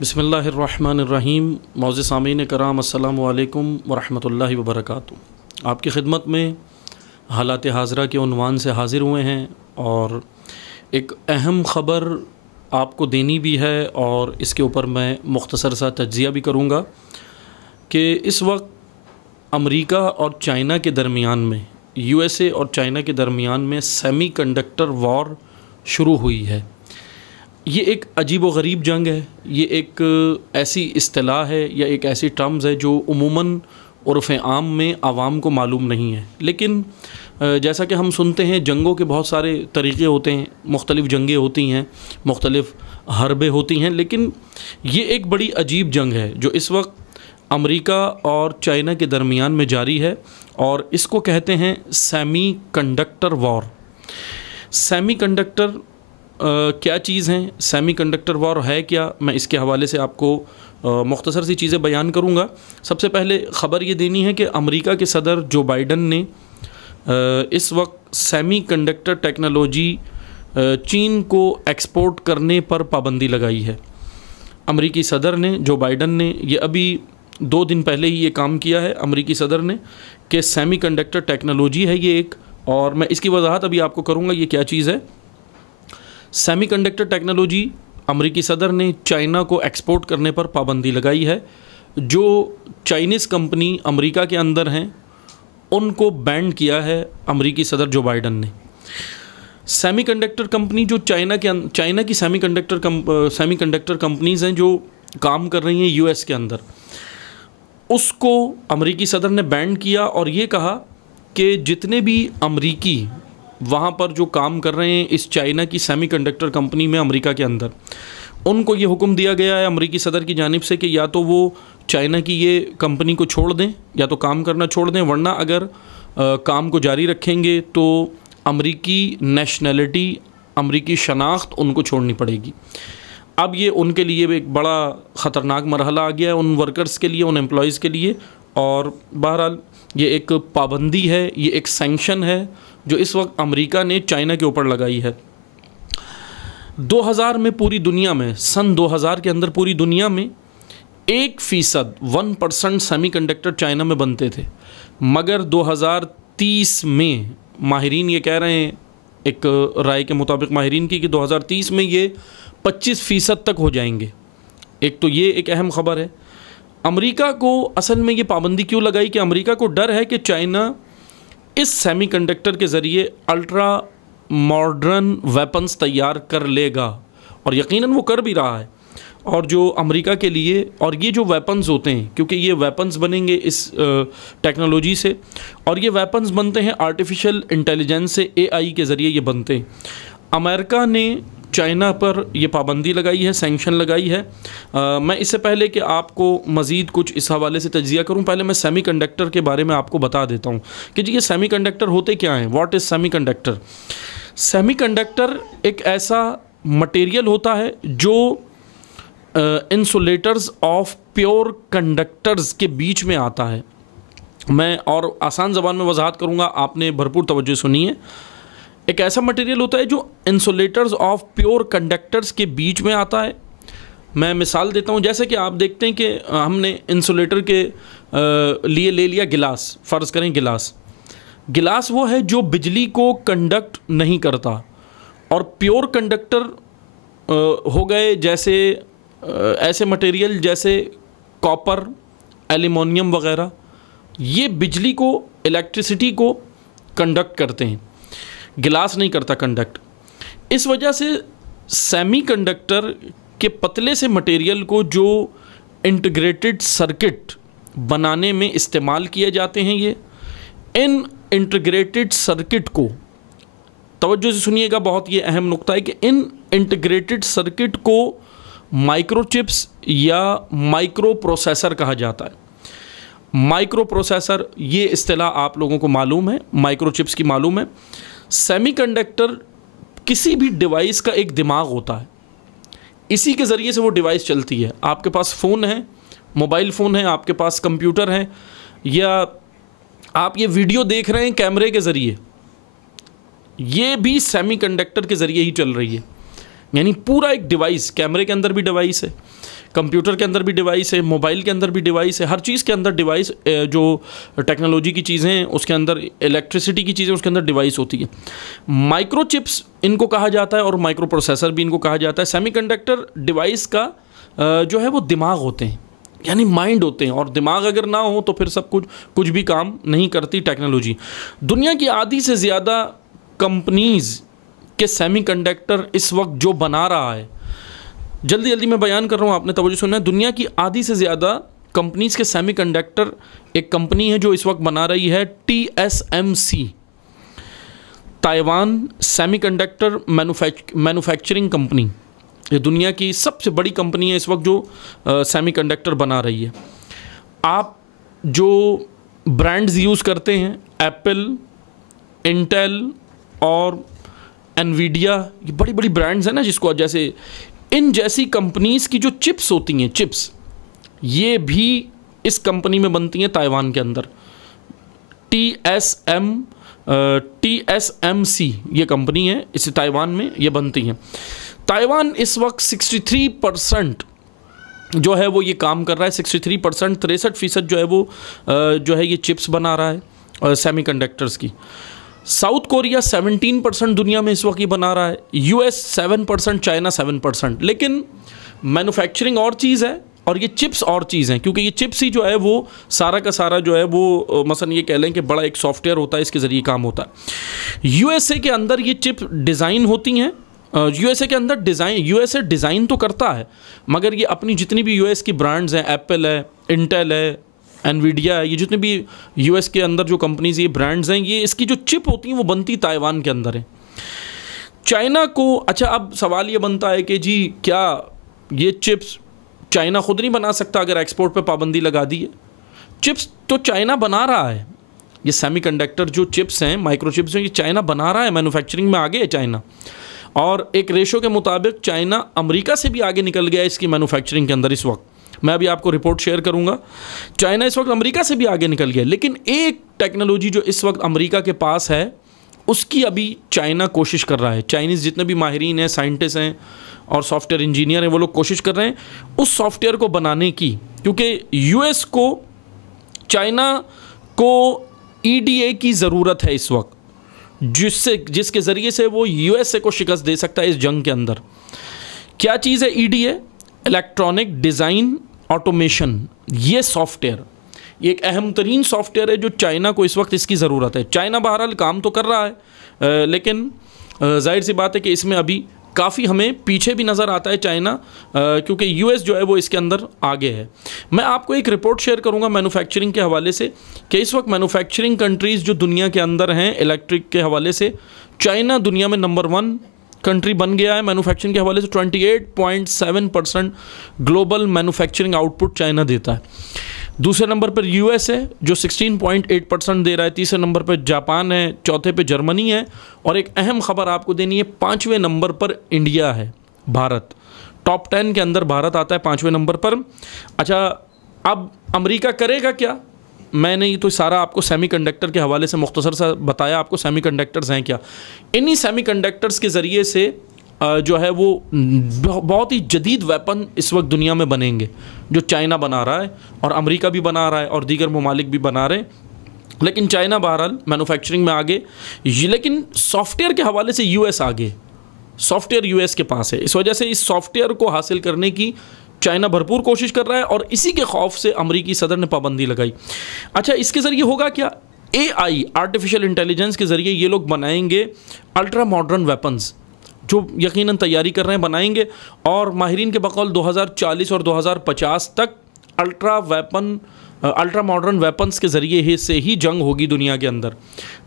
बिस्मिल्लाहिर्रहमानिर्रहीम। मौज़ सामीन कराम, अस्सलामु अलैकुम वरहमतुल्लाहि वबरकातुहू। आपकी खिदमत में हालात हाज़रा के उन्वान से हाज़िर हुए हैं और एक अहम ख़बर आपको देनी भी है और इसके ऊपर मैं मुख्तसर सा तज्ज़िया भी करूँगा कि इस वक्त अमेरिका और चाइना के दरमियान में, यूएसए और चाइना के दरमियान में सेमीकंडक्टर वॉर शुरू हुई है। ये एक अजीब व गरीब जंग है। ये एक ऐसी इस्तिलाह है या एक ऐसी टर्म्स है जो उमूमन उर्फ़ आम में आवाम को मालूम नहीं है, लेकिन जैसा कि हम सुनते हैं जंगों के बहुत सारे तरीक़े होते हैं, मुख्तलिफ़ जंगें होती हैं, मुख्तलिफ़ हरबें होती हैं, लेकिन ये एक बड़ी अजीब जंग है जो इस वक्त अमेरिका और चाइना के दरमियान में जारी है और इसको कहते हैं सेमीकंडक्टर वॉर। सेमीकंडक्टर क्या चीज़ हैं, सेमीकंडक्टर वॉर है क्या, मैं इसके हवाले से आपको मुख्तसर सी चीज़ें बयान करूँगा। सबसे पहले ख़बर ये देनी है कि अमेरिका के सदर जो बाइडन ने इस वक्त सेमीकंडक्टर टेक्नोलॉजी चीन को एक्सपोर्ट करने पर पाबंदी लगाई है। अमेरिकी सदर ने, जो बाइडन ने, ये अभी 2 दिन पहले ही ये काम किया है अमेरिकी सदर ने कि सेमीकंडक्टर टेक्नोलॉजी है ये एक, और मैं इसकी वजाहत अभी आपको करूँगा ये क्या चीज़ है। सेमीकंडक्टर टेक्नोलॉजी अमेरिकी सदर ने चाइना को एक्सपोर्ट करने पर पाबंदी लगाई है। जो चाइनीज़ कंपनी अमेरिका के अंदर हैं उनको बैन किया है अमेरिकी सदर जो बाइडन ने। सेमीकंडक्टर कंपनी जो चाइना की सेमीकंडक्टर कंपनीज़ हैं जो काम कर रही हैं यूएस के अंदर, उसको अमेरिकी सदर ने बैन किया और ये कहा कि जितने भी अमेरिकी वहाँ पर जो काम कर रहे हैं इस चाइना की सेमीकंडक्टर कंपनी में अमेरिका के अंदर, उनको ये हुक्म दिया गया है अमेरिकी सदर की जानिब से कि या तो वो चाइना की ये कंपनी को छोड़ दें या तो काम करना छोड़ दें, वरना अगर काम को जारी रखेंगे तो अमेरिकी नेशनलिटी, अमेरिकी शनाख्त उनको छोड़नी पड़ेगी। अब ये उनके लिए एक बड़ा ख़तरनाक मरहला आ गया है, उन वर्कर्स के लिए, उन एम्प्लॉयज़ के लिए। और बहरहाल ये एक पाबंदी है, ये एक सैंक्शन है जो इस वक्त अमेरिका ने चाइना के ऊपर लगाई है। 2000 में पूरी दुनिया में, सन 2000 के अंदर पूरी दुनिया में 1% सेमीकंडक्टर चाइना में बनते थे, मगर 2030 में माहिरीन ये कह रहे हैं, एक राय के मुताबिक माहिरीन की, कि 2030 में ये 25% तक हो जाएंगे। एक तो ये एक अहम ख़बर है। अमेरिका को असल में ये पाबंदी क्यों लगाई कि अमेरिका को डर है कि चाइना इस सेमीकंडक्टर के ज़रिए अल्ट्रा मॉडर्न वेपन्स तैयार कर लेगा, और यकीनन वो कर भी रहा है। और जो अमेरिका के लिए, और ये जो वेपन्स होते हैं, क्योंकि ये वेपन्स बनेंगे इस टेक्नोलॉजी से, और ये वेपन्स बनते हैं आर्टिफिशियल इंटेलिजेंस से, एआई के ज़रिए ये बनते हैं। अमेरिका ने चाइना पर ये पाबंदी लगाई है, सैंक्शन लगाई है। मैं इससे पहले कि आपको मज़ीद कुछ इस हवाले से तज्ज़िया करूं, पहले मैं सेमीकंडक्टर के बारे में आपको बता देता हूं कि जी ये सेमीकंडक्टर होते क्या हैं। What is semiconductor? सेमीकंडक्टर एक ऐसा मटेरियल होता है जो इंसुलेटर्स ऑफ प्योर कंडक्टर्स के बीच में आता है। मैं और आसान ज़बान में वजाहत करूँगा, आपने भरपूर तवज्जो सुनिए। एक ऐसा मटेरियल होता है जो इंसुलेटर्स ऑफ प्योर कंडक्टर्स के बीच में आता है। मैं मिसाल देता हूँ, जैसे कि आप देखते हैं कि हमने इंसुलेटर के लिए ले लिया गिलास, फ़र्ज़ करें गिलास वो है जो बिजली को कंडक्ट नहीं करता, और प्योर कंडक्टर हो गए जैसे ऐसे मटेरियल जैसे कॉपर, एल्युमिनियम वगैरह, ये बिजली को, इलेक्ट्रिसिटी को कंडक्ट करते हैं, गिलास नहीं करता कंडक्ट। इस वजह से सेमीकंडक्टर के पतले से मटेरियल को जो इंटीग्रेटेड सर्किट बनाने में इस्तेमाल किए जाते हैं, ये इन इंटीग्रेटेड सर्किट को, तवज्जो से सुनिएगा, बहुत ये अहम नुक्ता है कि इन इंटीग्रेटेड सर्किट को माइक्रोचिप्स या माइक्रो प्रोसेसर कहा जाता है। माइक्रो प्रोसेसर, ये इस्तिलाह आप लोगों को मालूम है, माइक्रोचिप्स की मालूम है। सेमीकंडक्टर किसी भी डिवाइस का एक दिमाग होता है, इसी के ज़रिए से वो डिवाइस चलती है। आपके पास फ़ोन है, मोबाइल फ़ोन है, आपके पास कंप्यूटर है, या आप ये वीडियो देख रहे हैं कैमरे के ज़रिए, ये भी सेमीकंडक्टर के ज़रिए ही चल रही है। यानी पूरा एक डिवाइस, कैमरे के अंदर भी डिवाइस है, कंप्यूटर के अंदर भी डिवाइस है, मोबाइल के अंदर भी डिवाइस है, हर चीज़ के अंदर डिवाइस, जो टेक्नोलॉजी की चीज़ें हैं उसके अंदर, इलेक्ट्रिसिटी की चीज़ें उसके अंदर डिवाइस होती है। माइक्रोचिप्स इनको कहा जाता है और माइक्रो प्रोसेसर भी इनको कहा जाता है। सेमीकंडक्टर डिवाइस का जो है वो दिमाग होते हैं, यानी माइंड होते हैं, और दिमाग अगर ना हो तो फिर सब कुछ भी काम नहीं करती टेक्नोलॉजी। दुनिया की आधी से ज़्यादा कंपनीज़ के सेमीकंडक्टर इस वक्त जो बना रहा है, जल्दी जल्दी मैं बयान कर रहा हूँ, आपने तवज्जो सुनना है। दुनिया की आधी से ज़्यादा कंपनीज़ के सेमीकंडक्टर, एक कंपनी है जो इस वक्त बना रही है TSMC, Taiwan semiconductor manufacturing company. ये दुनिया की सबसे बड़ी कंपनी है इस वक्त जो सेमीकंडक्टर बना रही है। आप जो ब्रांड्स यूज़ करते हैं, एप्पल, इंटेल और एनवीडिया, ये बड़ी बड़ी ब्रांड्स हैं ना, जिसको जैसे इन जैसी कंपनीज़ की जो चिप्स होती हैं, चिप्स, ये भी इस कंपनी में बनती हैं ताइवान के अंदर। TSMC ये कंपनी है, इस ताइवान में ये बनती हैं। ताइवान इस वक्त 63% जो है वो ये काम कर रहा है, 63%, 63% जो है वो जो है ये चिप्स बना रहा है सेमीकंडक्टर्स की। साउथ कोरिया 17% दुनिया में इस वक्त ये बना रहा है, US 7%, चाइना 7%। लेकिन मैन्युफैक्चरिंग और चीज़ है और ये चिप्स और चीज़ हैं, क्योंकि ये चिप्स ही जो है वो सारा का सारा जो है वो मसलन ये कह लें कि बड़ा एक सॉफ्टवेयर होता है, इसके ज़रिए काम होता है। USA के अंदर ये चिप डिज़ाइन होती हैं, USA के अंदर USA डिज़ाइन तो करता है, मगर ये अपनी जितनी भी US की ब्रांड्स हैं, एप्पल है, इंटेल है, एनवीडिया है, ये जितने भी US के अंदर जो कंपनीज, ये ब्रांड्स हैं, ये इसकी जो चिप होती हैं वो बनती ताइवान के अंदर है। चाइना को, अच्छा अब सवाल ये बनता है कि जी क्या ये चिप्स चाइना खुद नहीं बना सकता अगर एक्सपोर्ट पे पाबंदी लगा दी है? चिप्स तो चाइना बना रहा है, ये सेमीकंडक्टर जो चिप्स हैं, माइक्रोचिप्स हैं, ये चाइना बना रहा है, मैन्युफैक्चरिंग में आगे है चाइना। और एक रेशो के मुताबिक चाइना अमेरिका से भी आगे निकल गया इसकी मैन्युफैक्चरिंग के अंदर इस वक्त। मैं अभी आपको रिपोर्ट शेयर करूंगा, चाइना इस वक्त अमेरिका से भी आगे निकल गया। लेकिन एक टेक्नोलॉजी जो इस वक्त अमेरिका के पास है, उसकी अभी चाइना कोशिश कर रहा है। चाइनीज़ जितने भी माहिरीन हैं, साइंटिस्ट हैं और सॉफ्टवेयर इंजीनियर हैं, वो लोग कोशिश कर रहे हैं उस सॉफ्टवेयर को बनाने की, क्योंकि US को, चाइना को EDA की ज़रूरत है इस वक्त, जिसके ज़रिए से वो USA को शिकस्त दे सकता है इस जंग के अंदर। क्या चीज़ है EDA? Electronic design automation. ये सॉफ्टवेयर, ये एक अहम तरीन सॉफ्टवेयर है जो चाइना को इस वक्त इसकी ज़रूरत है। चाइना बहरहाल काम तो कर रहा है, लेकिन जाहिर सी बात है कि इसमें अभी काफ़ी हमें पीछे भी नज़र आता है चाइना, क्योंकि US जो है वो इसके अंदर आगे है। मैं आपको एक रिपोर्ट शेयर करूंगा मैन्युफैक्चरिंग के हवाले से कि इस वक्त मैन्युफैक्चरिंग कंट्रीज़ जो दुनिया के अंदर हैं इलेक्ट्रिक के हवाले से, चाइना दुनिया में नंबर 1 कंट्री बन गया है मैन्युफैक्चरिंग के हवाले से। 28.7% ग्लोबल मैन्युफैक्चरिंग आउटपुट चाइना देता है। दूसरे नंबर पर US है जो 16.8% दे रहा है। तीसरे नंबर पर जापान है, चौथे पे जर्मनी है, और एक अहम खबर आपको देनी है, 5वें नंबर पर इंडिया है, भारत। टॉप 10 के अंदर भारत आता है 5वें नंबर पर। अच्छा, अब अमेरिका करेगा क्या? मैंने ये तो सारा आपको सेमीकंडक्टर के हवाले से मुख्तसर सा बताया, आपको सेमीकंडक्टर्स हैं क्या। इन्हीं सेमीकंडक्टर्स के ज़रिए से जो है वो बहुत ही जदीद वेपन इस वक्त दुनिया में बनेंगे, जो चाइना बना रहा है और अमेरिका भी बना रहा है और दीगर ममालिक भी बना रहे हैं। लेकिन चाइना बहरहाल मैन्युफैक्चरिंग में आगे, लेकिन सॉफ्टवेयर के हवाले से US आगे, सॉफ्टवेयर US के पास है। इस वजह से इस सॉफ्टवेयर को हासिल करने की चाइना भरपूर कोशिश कर रहा है और इसी के खौफ से अमरीकी सदर ने पाबंदी लगाई। अच्छा, इसके ज़रिए होगा क्या? AI, आर्टिफिशियल इंटेलिजेंस के ज़रिए ये लोग बनाएंगे अल्ट्रा मॉडर्न वेपन्स, जो यकीनन तैयारी कर रहे हैं, बनाएंगे। और माहिरीन के बकौल 2040 और 2050 तक अल्ट्रा मॉडर्न वेपन्स के ज़रिए से ही जंग होगी दुनिया के अंदर।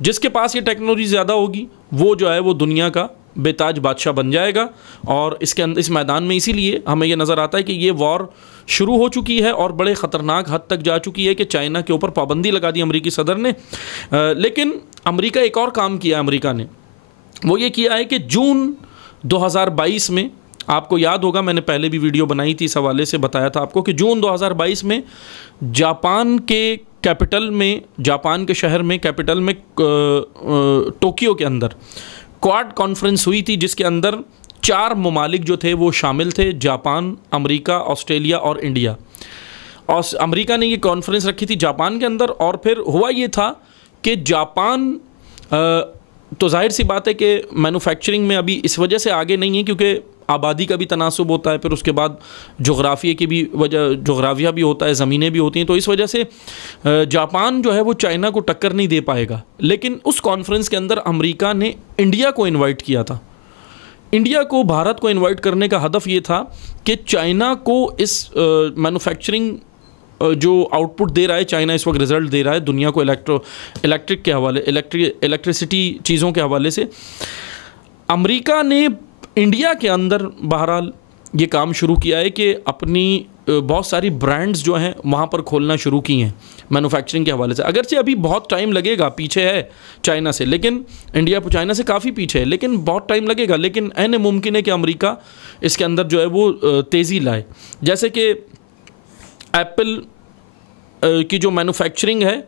जिसके पास ये टेक्नोलॉजी ज़्यादा होगी वो जो है वो दुनिया का बेताज बादशाह बन जाएगा। और इसके अंदर, इस मैदान में, इसीलिए हमें यह नज़र आता है कि ये वॉर शुरू हो चुकी है और बड़े ख़तरनाक हद तक जा चुकी है कि चाइना के ऊपर पाबंदी लगा दी अमेरिकी सदर ने। लेकिन अमेरिका एक और काम किया है, अमेरिका ने, वो ये किया है कि जून 2022 में, आपको याद होगा मैंने पहले भी वीडियो बनाई थी इस हवाले से, बताया था आपको कि जून 2022 में जापान के कैपिटल में, जापान के शहर में, कैपिटल में टोक्यो के अंदर क्वाड कॉन्फ्रेंस हुई थी, जिसके अंदर 4 ममालिक जो थे वो शामिल थे, जापान, अमेरिका, ऑस्ट्रेलिया और इंडिया। और अमेरिका ने ये कॉन्फ्रेंस रखी थी जापान के अंदर, और फिर हुआ ये था कि जापान तो जाहिर सी बात है कि मैन्युफैक्चरिंग में अभी इस वजह से आगे नहीं है क्योंकि आबादी का भी तनासुब होता है, फिर उसके बाद जोग्राफिया की भी वजह, जोग्राफिया भी होता है, ज़मीनें भी होती हैं, तो इस वजह से जापान जो है वो चाइना को टक्कर नहीं दे पाएगा। लेकिन उस कॉन्फ्रेंस के अंदर अमेरिका ने इंडिया को इनवाइट किया था। इंडिया को, भारत को इनवाइट करने का हदफ ये था कि चाइना को इस मैन्युफैक्चरिंग जो आउटपुट दे रहा है, चाइना इस वक्त रिज़ल्ट दे रहा है दुनिया को इलेक्ट्रिक के हवाले, इलेक्ट्रिसिटी चीज़ों के हवाले से, अमेरिका ने इंडिया के अंदर बहरहाल ये काम शुरू किया है कि अपनी बहुत सारी ब्रांड्स जो हैं वहाँ पर खोलना शुरू की हैं मैन्युफैक्चरिंग के हवाले से। अगरचे अभी बहुत टाइम लगेगा, पीछे है चाइना से, लेकिन इंडिया चाइना से काफ़ी पीछे है, लेकिन बहुत टाइम लगेगा। लेकिन ऐन मुमकिन है कि अमेरिका इसके अंदर जो है वो तेज़ी लाए। जैसे कि एप्पल की जो मैन्युफैक्चरिंग है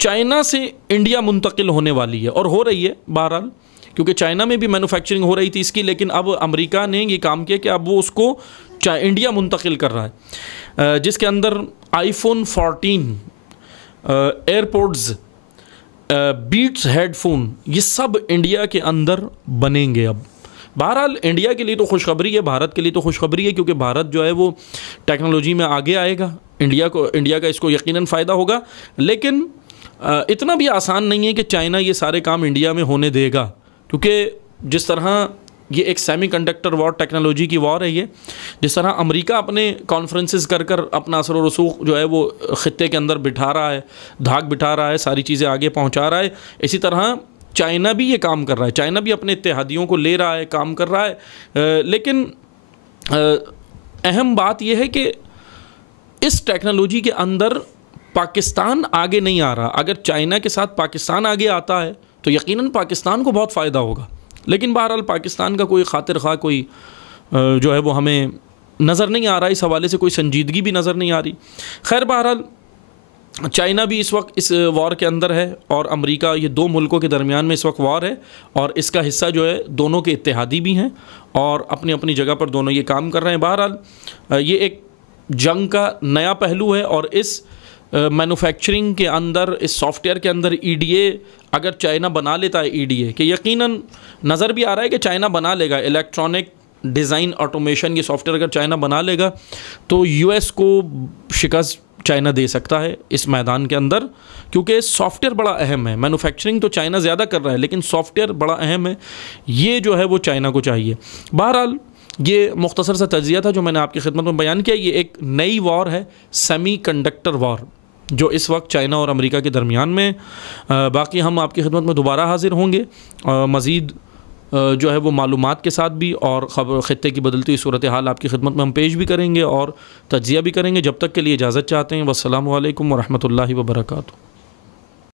चाइना से इंडिया मुंतकिल होने वाली है, और हो रही है बहरहाल, क्योंकि चाइना में भी मैन्युफैक्चरिंग हो रही थी इसकी, लेकिन अब अमेरिका ने ये काम किया कि अब वो उसको इंडिया मुंतकिल कर रहा है, जिसके अंदर आईफोन 14, एयरपोड्स, बीट्स हेडफोन, ये सब इंडिया के अंदर बनेंगे अब। बहरहाल इंडिया के लिए तो खुशखबरी है, भारत के लिए तो खुशखबरी है, क्योंकि भारत जो है वो टेक्नोलॉजी में आगे आएगा, इंडिया का इसको यकीनन फ़ायदा होगा। लेकिन इतना भी आसान नहीं है कि चाइना ये सारे काम इंडिया में होने देगा, क्योंकि जिस तरह ये एक सेमीकंडक्टर वॉर, टेक्नोलॉजी की वॉर है ये, जिस तरह अमेरिका अपने कॉन्फ्रेंसेस कर कर अपना असर व रसूख जो है वो ख़ित्ते के अंदर बिठा रहा है, धाक बिठा रहा है, सारी चीज़ें आगे पहुंचा रहा है, इसी तरह चाइना भी ये काम कर रहा है। चाइना भी अपने इत्तेहादियों को ले रहा है, काम कर रहा है। लेकिन अहम बात यह है कि इस टेक्नोलॉजी के अंदर पाकिस्तान आगे नहीं आ रहा। अगर चाइना के साथ पाकिस्तान आगे आता है तो यकीनन पाकिस्तान को बहुत फ़ायदा होगा, लेकिन बहरहाल पाकिस्तान का कोई खातिर खा कोई जो है वो हमें नज़र नहीं आ रहा, इस हवाले से कोई संजीदगी भी नज़र नहीं आ रही। खैर बहरहाल चाइना भी इस वक्त इस वॉर के अंदर है, और अमेरिका, ये 2 मुल्कों के दरमियान में इस वक्त वॉर है, और इसका हिस्सा जो है दोनों के इत्तेहादी भी हैं, और अपनी अपनी जगह पर दोनों ये काम कर रहे हैं। बहरहाल ये एक जंग का नया पहलू है, और इस मैन्युफैक्चरिंग के अंदर, इस सॉफ्टवेयर के अंदर EDA अगर चाइना बना लेता है, EDA कि यकीनन नज़र भी आ रहा है कि चाइना बना लेगा, इलेक्ट्रॉनिक डिज़ाइन ऑटोमेशन ये सॉफ्टवेयर अगर चाइना बना लेगा तो US को शिकस्त चाइना दे सकता है इस मैदान के अंदर, क्योंकि सॉफ्टवेयर बड़ा अहम है। मैन्युफैक्चरिंग तो चाइना ज़्यादा कर रहा है, लेकिन सॉफ्टवेयर बड़ा अहम है, ये जो है वो चाइना को चाहिए। बहरहाल ये मुख्तसर सा तज्ज़िया था जो मैंने आपकी खिदमत में बयान किया। ये एक नई वॉर है, सेमीकंडक्टर वॉर, जो इस वक्त चाइना और अमेरिका के दरमियान में। बाकी हम आपकी खिदमत में दोबारा हाजिर होंगे मज़ीद जो है वो मालूमात के साथ भी, और ख़ित्ते की बदलती सूरत हाल आपकी खिदमत में हम पेश भी करेंगे और तज्ज़िया भी करेंगे। जब तक के लिए इजाज़त चाहते हैं। वस्सलामु अलैकुम वरहमतुल्लाहि वबरकातुहू।